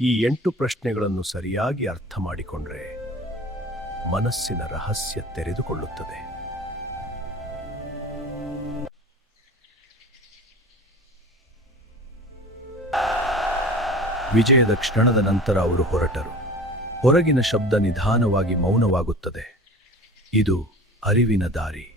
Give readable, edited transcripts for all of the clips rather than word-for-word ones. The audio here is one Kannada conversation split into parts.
ಈ 8 ಪ್ರಶ್ನೆಗಳನ್ನು ಸರಿಯಾಗಿ ಅರ್ಥ ಮಾಡಿಕೊಂಡ್ರೆ ಮನಸ್ಸಿನ ರಹಸ್ಯ ತೆರೆದುಕೊಳ್ಳುತ್ತದೆ. ವಿಜಯದ ಕ್ಷಣದ ನಂತರ ಅವರು ಹೊರಟರು. ಹೊರಗಿನ ಶಬ್ದ ನಿಧಾನವಾಗಿ ಮೌನವಾಗುತ್ತದೆ. ಇದು ಅರಿವಿನ ದಾರಿ.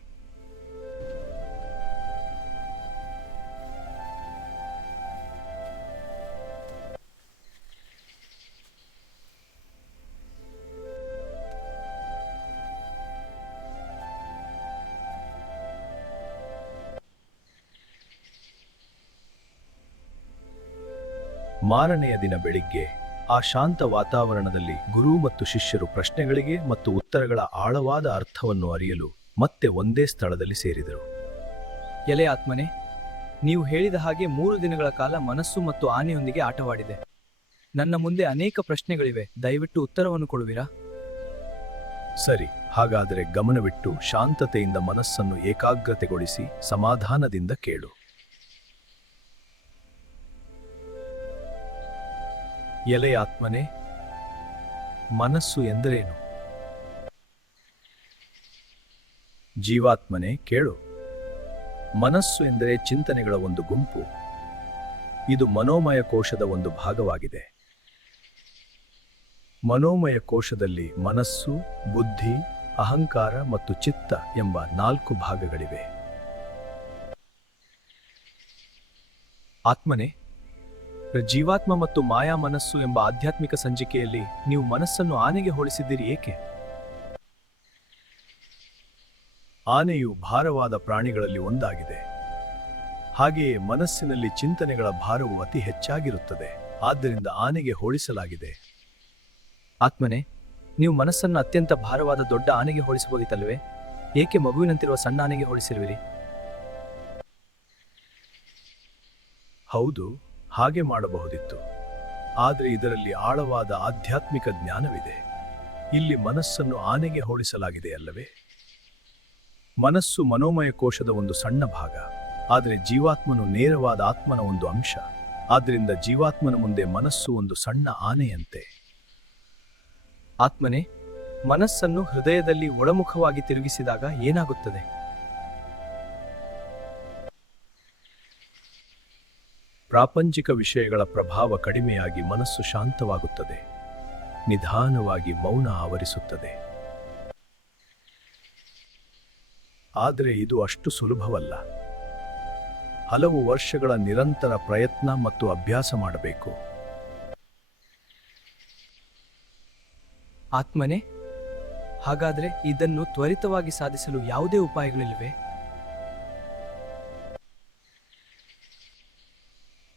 ಮಾರನೆಯ ದಿನ ಬೆಳಿಗ್ಗೆ ಆ ಶಾಂತ ವಾತಾವರಣದಲ್ಲಿ ಗುರು ಮತ್ತು ಶಿಷ್ಯರು ಪ್ರಶ್ನೆಗಳಿಗೆ ಮತ್ತು ಉತ್ತರಗಳ ಆಳವಾದ ಅರ್ಥವನ್ನು ಅರಿಯಲು ಮತ್ತೆ ಒಂದೇ ಸ್ಥಳದಲ್ಲಿ ಸೇರಿದರು. ಎಲೆ ಆತ್ಮನೇ, ನೀವು ಹೇಳಿದ ಹಾಗೆ 3 ದಿನಗಳ ಕಾಲ ಮನಸ್ಸು ಮತ್ತು ಆನೆಯೊಂದಿಗೆ ಆಟವಾಡಿದೆ. ನನ್ನ ಮುಂದೆ ಅನೇಕ ಪ್ರಶ್ನೆಗಳಿವೆ, ದಯವಿಟ್ಟು ಉತ್ತರವನ್ನು ಕೊಡುವಿರಾ? ಸರಿ, ಹಾಗಾದರೆ ಗಮನವಿಟ್ಟು ಶಾಂತತೆಯಿಂದ ಮನಸ್ಸನ್ನು ಏಕಾಗ್ರತೆಗೊಳಿಸಿ ಸಮಾಧಾನದಿಂದ ಕೇಳು. ಎಲೆ ಆತ್ಮನೇ, ಮನಸ್ಸು ಎಂದರೇನು? ಜೀವಾತ್ಮನೇ ಕೇಳು. ಮನಸ್ಸು ಎಂದರೆ ಚಿಂತನೆಗಳ ಒಂದು ಗುಂಪು. ಇದು ಮನೋಮಯ ಕೋಶದ ಒಂದು ಭಾಗವಾಗಿದೆ. ಮನೋಮಯ ಕೋಶದಲ್ಲಿ ಮನಸ್ಸು, ಬುದ್ಧಿ, ಅಹಂಕಾರ ಮತ್ತು ಚಿತ್ತ ಎಂಬ 4 ಭಾಗಗಳಿವೆ. ಆತ್ಮನೇ, ಜೀವಾತ್ಮ ಮತ್ತು ಮಾಯಾ ಮನಸ್ಸು ಎಂಬ ಆಧ್ಯಾತ್ಮಿಕ ಸಂಚಿಕೆಯಲ್ಲಿ ನೀವು ಮನಸ್ಸನ್ನು ಆನೆಗೆ ಹೋಲಿಸಿದ್ದೀರಿ, ಏಕೆ? ಆನೆಯು ಭಾರವಾದ ಪ್ರಾಣಿಗಳಲ್ಲಿ ಒಂದಾಗಿದೆ. ಹಾಗೆಯೇ ಮನಸ್ಸಿನಲ್ಲಿ ಚಿಂತನೆಗಳ ಭಾರವು ಅತಿ ಹೆಚ್ಚಾಗಿರುತ್ತದೆ. ಆದ್ದರಿಂದ ಆನೆಗೆ ಹೋಲಿಸಲಾಗಿದೆ. ಆತ್ಮನೇ, ನೀವು ಮನಸ್ಸನ್ನು ಅತ್ಯಂತ ಭಾರವಾದ ದೊಡ್ಡ ಆನೆಗೆ ಹೋಲಿಸಬಹುದಿತ್ತಲ್ವೇ? ಏಕೆ ಮಗುವಿನಂತಿರುವ ಸಣ್ಣ ಆನೆಗೆ ಹೋಲಿಸಿರುವಿರಿ? ಹೌದು, ಹಾಗೆ ಮಾಡಬಹುದಿತ್ತು. ಆದರೆ ಇದರಲ್ಲಿ ಆಳವಾದ ಆಧ್ಯಾತ್ಮಿಕ ಜ್ಞಾನವಿದೆ. ಇಲ್ಲಿ ಮನಸ್ಸನ್ನು ಆನೆಗೆ ಹೋಲಿಸಲಾಗಿದೆ ಅಲ್ಲವೇ? ಮನಸ್ಸು ಮನೋಮಯ ಕೋಶದ ಒಂದು ಸಣ್ಣ ಭಾಗ, ಆದರೆ ಜೀವಾತ್ಮನು ನೇರವಾದ ಆತ್ಮನ ಒಂದು ಅಂಶ. ಆದ್ದರಿಂದ ಜೀವಾತ್ಮನ ಮುಂದೆ ಮನಸ್ಸು ಒಂದು ಸಣ್ಣ ಆನೆಯಂತೆ. ಆತ್ಮನೇ, ಮನಸ್ಸನ್ನು ಹೃದಯದಲ್ಲಿ ಒಳಮುಖವಾಗಿ ತಿರುಗಿಸಿದಾಗ ಏನಾಗುತ್ತದೆ? ಪ್ರಾಪಂಚಿಕ ವಿಷಯಗಳ ಪ್ರಭಾವ ಕಡಿಮೆಯಾಗಿ ಮನಸ್ಸು ಶಾಂತವಾಗುತ್ತದೆ. ನಿಧಾನವಾಗಿ ಮೌನ ಆವರಿಸುತ್ತದೆ. ಆದರೆ ಇದು ಅಷ್ಟು ಸುಲಭವಲ್ಲ. ಹಲವು ವರ್ಷಗಳ ನಿರಂತರ ಪ್ರಯತ್ನ ಮತ್ತು ಅಭ್ಯಾಸ ಮಾಡಬೇಕು. ಆತ್ಮನೇ, ಹಾಗಾದರೆ ಇದನ್ನು ತ್ವರಿತವಾಗಿ ಸಾಧಿಸಲು ಯಾವುದೇ ಉಪಾಯಗಳಿವೆ?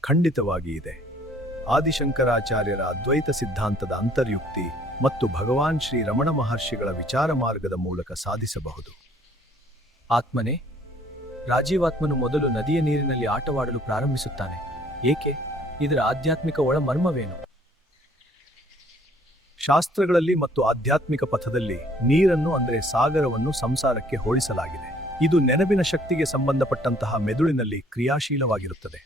ಖಂಡಿತವಾಗಿ ಇದೆ. ಆದಿಶಂಕರಾಚಾರ್ಯರ ಅದ್ವೈತ ಸಿದ್ಧಾಂತದ ಅಂತರ್ಯುಕ್ತಿ ಮತ್ತು ಭಗವಾನ್ ಶ್ರೀ ರಮಣ ಮಹರ್ಷಿಗಳ ವಿಚಾರ ಮಾರ್ಗದ ಮೂಲಕ ಸಾಧಿಸಬಹುದು. ಆತ್ಮನೇ, ರಾಜೀವಾತ್ಮನು ಮೊದಲು ನದಿಯ ನೀರಿನಲ್ಲಿ ಆಟವಾಡಲು ಪ್ರಾರಂಭಿಸುತ್ತಾನೆ, ಏಕೆ? ಇದರ ಆಧ್ಯಾತ್ಮಿಕ ಒಳ ಮರ್ಮವೇನು? ಶಾಸ್ತ್ರಗಳಲ್ಲಿ ಮತ್ತು ಆಧ್ಯಾತ್ಮಿಕ ಪಥದಲ್ಲಿ ನೀರನ್ನು ಅಂದರೆ ಸಾಗರವನ್ನು ಸಂಸಾರಕ್ಕೆ ಹೋಲಿಸಲಾಗಿದೆ. ಇದು ನೆನಪಿನ ಶಕ್ತಿಗೆ ಸಂಬಂಧಪಟ್ಟಂತಹ ಮೆದುಳಿನಲ್ಲಿ ಕ್ರಿಯಾಶೀಲವಾಗಿರುತ್ತದೆ.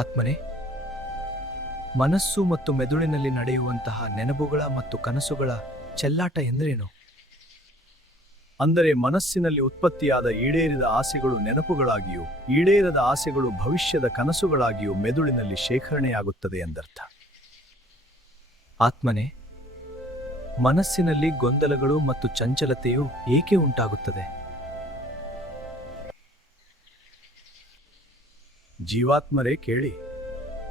ಆತ್ಮನೇ, ಮನಸ್ಸು ಮತ್ತು ಮೆದುಳಿನಲ್ಲಿ ನಡೆಯುವಂತಹ ನೆನಪುಗಳ ಮತ್ತು ಕನಸುಗಳ ಚೆಲ್ಲಾಟ ಎಂದರೇನು? ಅಂದರೆ ಮನಸ್ಸಿನಲ್ಲಿ ಉತ್ಪತ್ತಿಯಾದ ಈಡೇರಿದ ಆಸೆಗಳು ನೆನಪುಗಳಾಗಿಯೂ ಈಡೇರದ ಆಸೆಗಳು ಭವಿಷ್ಯದ ಕನಸುಗಳಾಗಿಯೂ ಮೆದುಳಿನಲ್ಲಿ ಶೇಖರಣೆಯಾಗುತ್ತದೆ ಎಂದರ್ಥ. ಆತ್ಮನೇ, ಮನಸ್ಸಿನಲ್ಲಿ ಗೊಂದಲಗಳು ಮತ್ತು ಚಂಚಲತೆಯು ಏಕೆ ಉಂಟಾಗುತ್ತದೆ? ಜೀವಾತ್ಮರೇ ಕೇಳಿ.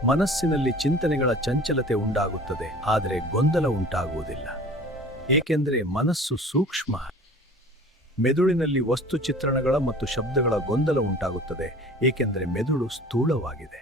ಮನಸ್ಸಿನಲ್ಲಿ ಚಿಂತನೆಗಳ ಚಂಚಲತೆ ಉಂಟಾಗುತ್ತದೆ, ಆದರೆ ಗೊಂದಲ ಉಂಟಾಗುವುದಿಲ್ಲ. ಏಕೆಂದರೆ ಮನಸ್ಸು ಸೂಕ್ಷ್ಮ. ಮೆದುಳಿನಲ್ಲಿ ವಸ್ತು ಚಿತ್ರಣಗಳ ಮತ್ತು ಶಬ್ದಗಳ ಗೊಂದಲ ಉಂಟಾಗುತ್ತದೆ, ಏಕೆಂದರೆ ಮೆದುಳು ಸ್ಥೂಲವಾಗಿದೆ.